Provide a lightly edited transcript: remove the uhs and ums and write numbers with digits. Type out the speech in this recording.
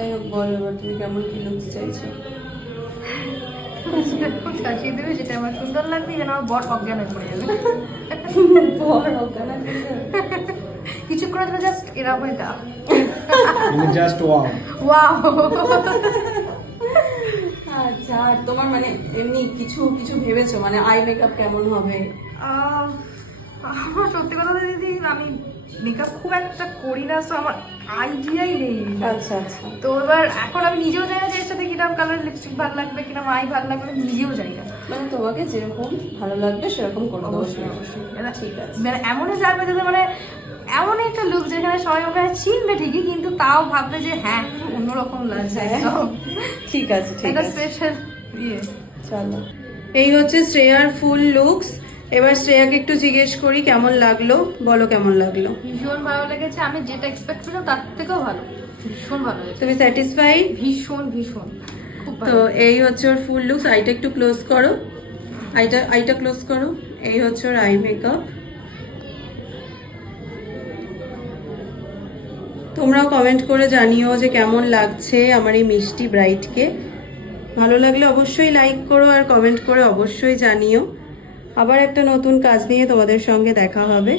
যাই হোক, বল এবার তুমি কেমন কি লুকস চাইছো? সাজিয়ে দেবে সেটা আমার সুন্দর লাগবে, যেন আমার বর অজ্ঞান হয়ে পড়ে যাবে। বর অজ্ঞান হয়ে যাবে? কিছুক্ষণের জন্য জাস্ট এরকম হয়ে দাও। Just wow. ওয়াও। আচ্ছা, আর তোমার মানে এমনি কিছু কিছু ভেবেছো মানে আই মেকআপ কেমন হবে? আমার সত্যি কথা বলতে দিদি, আমি মেকআপ খুব একটা করি না, তো আমার আইডিয়াই নেই। আচ্ছা আচ্ছা, তো এবার এখন আমি নিজেও জানি না যে এর সাথে কিরকম কালার লিপস্টিক ভালো লাগবে, কিরকম আই ভালো লাগবে, আমি নিজেও জানি না। মানে তোমাকে যেরকম ভালো লাগবে সেরকম করে দেবো। অবশ্যই অবশ্যই, এটা ঠিক আছে। মানে এমনই লাগবে যাতে মানে এমনই একটা লুক যেখানে সবাই ওকে চিনবে ঠিকই, কিন্তু তাও ভাববে যে হ্যাঁ অন্যরকম লাগছে একদম। ঠিক আছে ঠিক এটা আছে, স্পেশাল ইয়ে। চলো। এই হচ্ছে শ্রেয়ার ফুল লুকস। এবার শ্রেয়াকে একটু জিজ্ঞেস করি কেমন লাগলো, বলো কেমন লাগলো? ভীষণ ভালো লেগেছে, আমি যেটা এক্সপেক্ট করেছিলাম তার থেকেও ভালো, ভীষণ ভালো লেগেছে, তুমি স্যাটিসফাইড? ভীষণ ভীষণ খুব তো ভালো। এই হচ্ছে ওর ফুল লুকস। আইটা একটু ক্লোজ করো, আইটা ক্লোজ করো। এই হচ্ছে ওর আই মেকআপ। তোমরাও কমেন্ট করে জানিও যে কেমন লাগছে আমার এই মিষ্টি ব্রাইডকে। ভালো লাগলে অবশ্যই লাইক করো আর কমেন্ট করে অবশ্যই জানিও। আবার একটা নতুন কাজ নিয়ে তোমাদের সঙ্গে দেখা হবে।